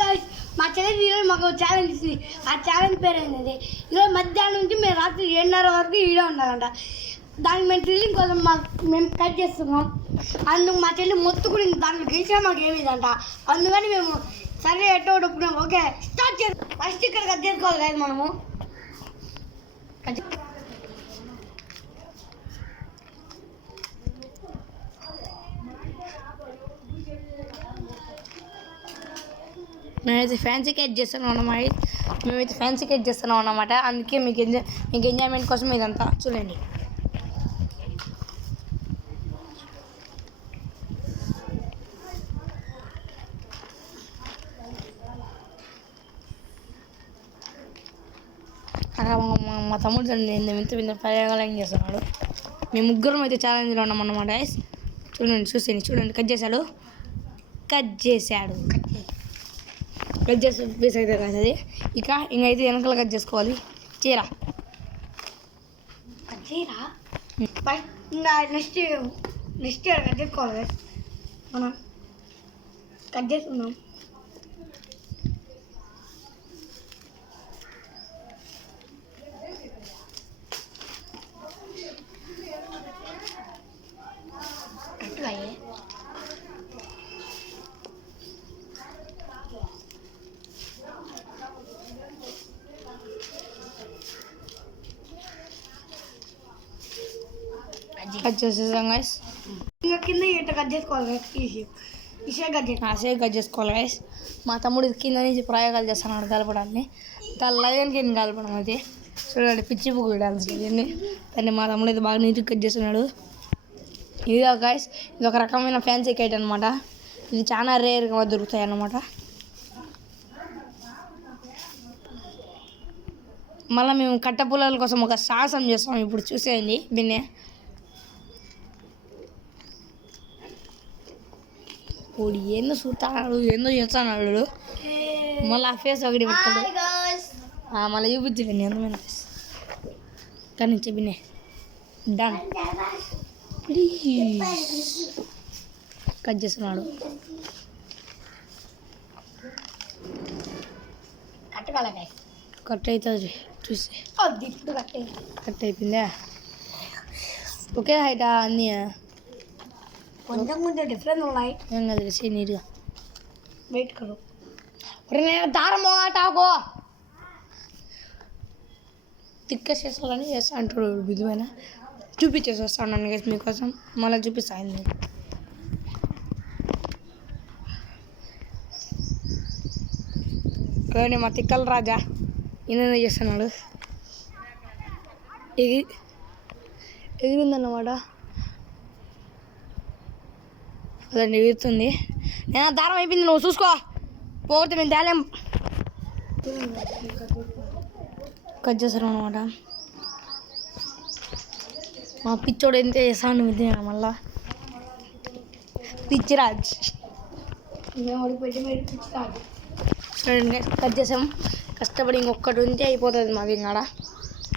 Guys మా చెల్లి ఈరోజు మాకు ఛాలెంజ్ ఇచ్చింది. ఆ ఛాలెంజ్ పేరు ఏంటంటే ఈరోజు మధ్యాహ్నం నుంచి మేము రాత్రి 7:30 వరకు ఈడే ఉండాలంట. దానికి మేము థ్రిల్లింగ్ కోసం మేము కట్ చేస్తున్నాం. అందుకు మా చెల్లి మొత్తుకుని దాంట్లో గెలిచినా మాకు ఏమిదంట. అందుకని మేము సరే ఎట్టో ఒప్పుకున్నాం. ఓకే స్టార్ట్ చేద్దాం. ఫస్ట్ ఇక్కడ కట్ చేసుకోవాలి కదా మనము. మేమైతే ఫ్యాన్సీ కట్ చేస్తున్నాం అన్నమాట. అందుకే మీకు ఎంజాయ్మెంట్ కోసం ఇదంతా చూడండి. మా తమ్ముడు వింత వింత ప్రయోగాలు ఏం చేస్తున్నాడు. మేము ముగ్గురం అయితే ఛాలెంజ్లో ఉన్నాం అన్నమాట. చూడండి కట్ చేసాడు కట్ చేసి పీస్ అయితే కాదు అది. ఇంకైతే వెనకాల కట్ చేసుకోవాలి. చీర నెక్స్ట్ కట్ చేసుకోవాలి. మనం కట్ చేసుకుందాం. కట్ చేసేసాం గైస్. ఇంకా కింద ఇట్లా కట్ చేసుకోవాలి. కట్ చేసుకోవాలి గైస్. మా తమ్ముడు కింద నుంచి ప్రయోగాలు చేస్తున్నాడు కలపడాన్ని. లైన్కి కలపడం అది చూడండి. పిచ్చి పువ్వు డాన్స్ ఇవన్నీ దాన్ని మా తమ్ముడు అయితే బాగా నీట్గా కట్ చేస్తున్నాడు. ఇదిగా గైస్, ఇది ఒక రకమైన ఫ్యాన్సీ కైట్ అనమాట. ఇది చాలా రేర్గా దొరుకుతాయి అన్నమాట. మళ్ళీ మేము కట్టెపుల్లల కోసం ఒక సాహసం చేస్తాం. ఇప్పుడు చూసేయండి. బిన్నే ఓడి ఏందో చూస్తాడు, ఏందో చేస్తాడు. మళ్ళీ ఆ ఫేస్ ఒకటి పెడతాడు. మళ్ళీ చూపించండి ఎంతమైన ఫేస్. కానీ నుంచి బిన్నే డన్ కట్ చేస్తున్నాడు. కట్ అవుతుంది చూసి. కట్ అయిపోయిందా? ఓకే హైట్ అన్నీ కొంచెం డిఫరెంట్ ఉన్నాయి. ఏం కాదు నీట్గా వెయిట్ కరు. నేను దారం మోటాకో తిక్క చేసాలని చేస్తా అంటాడు. బిజుమైన చూపించేసి వస్తాను నన్ను గైస్ మీకోసం. మళ్ళీ చూపిస్తాను. కానీ మా తిక్కల రాజా ఈయన చేస్తున్నాడు. ఎగిరిందన్నమాట. అదండి ఎగురుతుంది. నేను దారం అయిపోయింది, నువ్వు చూసుకో. పోతే మేము తేలేం. కట్ చేస్తాను అనమాట. మా పిచ్చోడు ఎంత చేస్తాను ఇది మళ్ళా పిచ్చిరాజ్. చూడండి కట్ చేసాం. కష్టపడి ఇంకొకటి ఉంటే అయిపోతుంది మాది. ఇంకా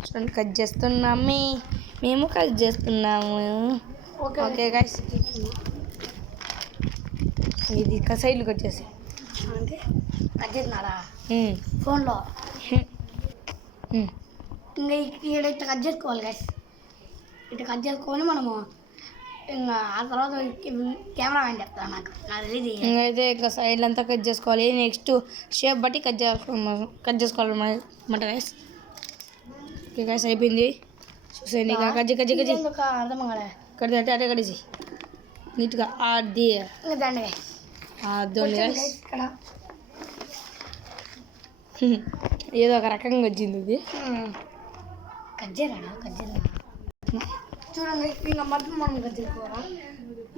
చూడండి కట్ చేస్తున్నాము. మేము కట్ చేస్తున్నాము. ఓకే గైస్, ఇది సైడ్లు కట్ చేసి అంటే కట్ చేసినారా ఫోన్లో. ఇంకా ఇక్కడ ఇట్లా కట్ చేసుకోవాలి గైస్. ఇట్లా కట్ చేసుకొని మనము ఇంకా ఆ తర్వాత కెమెరా అని చెప్తాను. నాకు తెలియదు. అయితే ఇంకా సైడ్లు అంతా కట్ చేసుకోవాలి. నెక్స్ట్ షేప్ బట్టి కట్ చేసుకోవాలి అన్నమాట గైస్. ఓకే గైస్ అయిపోయింది. చూసేయండి. ఇక కజ్జి అర్థం కాలే. కడితే అటే కడిసి నీట్గా అది దండి అదోండి గైస్. ఇక్కడ ఏదో ఒక రకంగా వచ్చింది ఇది. చూడండి ఇంకా మధ్య మనం గజ్జుకోవాలా.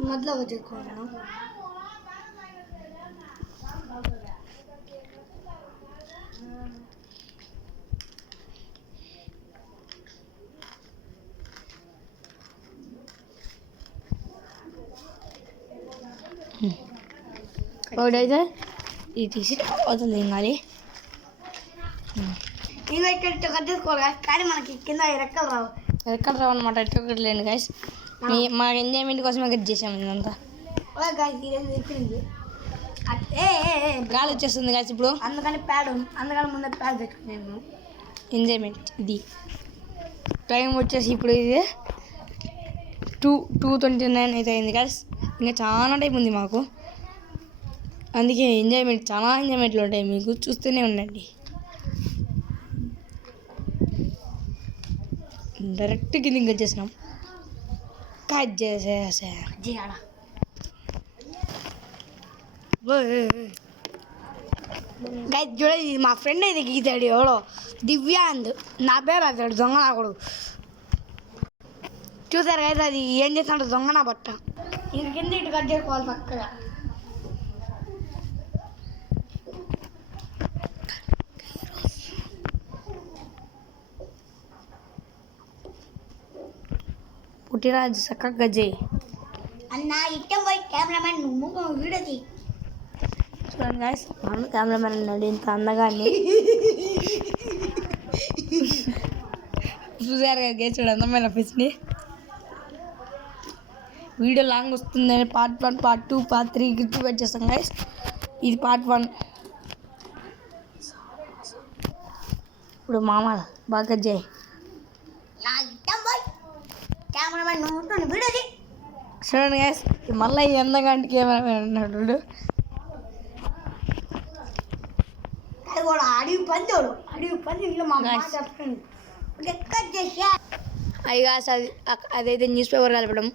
మధ్యలో గజ్జుకోవాలా. ఒకటైతే ఇది తీసి అవతల తినాలి. ఇంకా ఇక్కడ కట్ చేసుకోవాలి. కానీ మనకి కింద రెక్కలు రావు. రెక్కలు రావు అనమాట. ఎట్టు లేండి గైస్. మా ఎంజాయ్మెంట్ కోసమే కట్ చేసాము ఇదంతా. గాయస్ ఇదేం చెప్పింది గాలి వచ్చేస్తుంది గాయస్ ఇప్పుడు. అందుకని ముందే ప్యాడ్ తెచ్చుకున్నాను. ఎంజాయ్మెంట్ ఇది. టైం వచ్చేసి ఇప్పుడు ఇది 2:29 అయితే అయింది గాయస్. ఇంకా చాలా టైం ఉంది మాకు, అందుకే చాలా ఎంజాయ్మెంట్లు ఉంటాయి మీకు, చూస్తూనే ఉండండి. డైరెక్ట్ కిందికి వచ్చేసినాం. కట్ చేసేసా గైస్ చూడండి, ఇది మా ఫ్రెండ్ అయితే గీతాడు ఎవడో దివ్యాంద్, నా పేరు అతడు దొంగ నా కొడుకు. చూసారు కదా అది ఏం చేస్తాడు, దొంగ నా బట్ట. ఇంక కింద ఇటు కట్ చేసుకోవాలి పక్కగా. పుట్టిరాజు చక్కగా గజ్జే అన్న ఇష్టం పోయి కెమెరామెన్ నువ్వు వీడియో తీ. చూడండి గాయస్, మనం కెమెరామెన్ అన్నాడు ఇంత అందగాన్ని. చూసారు కదా గేస్, చూడండి అందమైన ఫిష్ని. వీడియో లాంగ్ వస్తుందని పార్ట్ 1, పార్ట్ 2, పార్ట్ 3 గిఫ్ట్ పెట్టేస్తాం గైస్. ఇది పార్ట్ 1. ఇప్పుడు మామ బాగా చేయి. చూడండి గైస్, మళ్ళీ ఈ ఎంతగంట కెమెరా అన్నాడు. అయ్యి గాస్, అదైతే న్యూస్ పేపర్ కలపడం.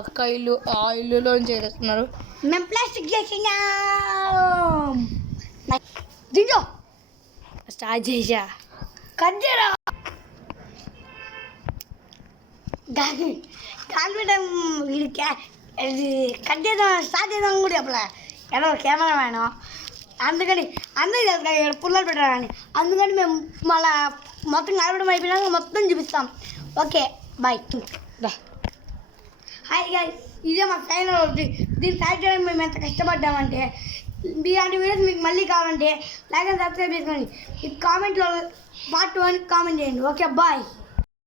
ఒక్క ఇల్లు, ఆ ఇల్లులో చేస్తున్నారు. మేము ప్లాస్టిక్ చేసినా దించో స్టార్ట్ చేసా. కట్ చేయరా కాన్ఫిడెం ఇది కట్ చేద్దాం స్టార్ట్ చేద్దాం కూడా చెప్పలే ఎవరో కెమెరామ్యాన్. అందుకని అందరూ చెప్తారు ఇక్కడ పుల్లలు పెట్టారని. అందుకని మేము మళ్ళీ మొత్తం కలపడం అయిపోయినాక మొత్తం చూపిస్తాం. Okay bye. హాయ్ గైస్, ఇదే మా ఫైనల్. దీన్ని తయారు చేయడానికి మేము ఎంత కష్టపడ్డామంటే, ఇలాంటి వీడియోస్ మీకు మళ్ళీ కావాలంటే లైక్ అండ్ సబ్స్క్రైబ్ చేసుకోండి. ఈ కామెంట్లో పార్ట్ 1 కామెంట్ చేయండి. Okay bye.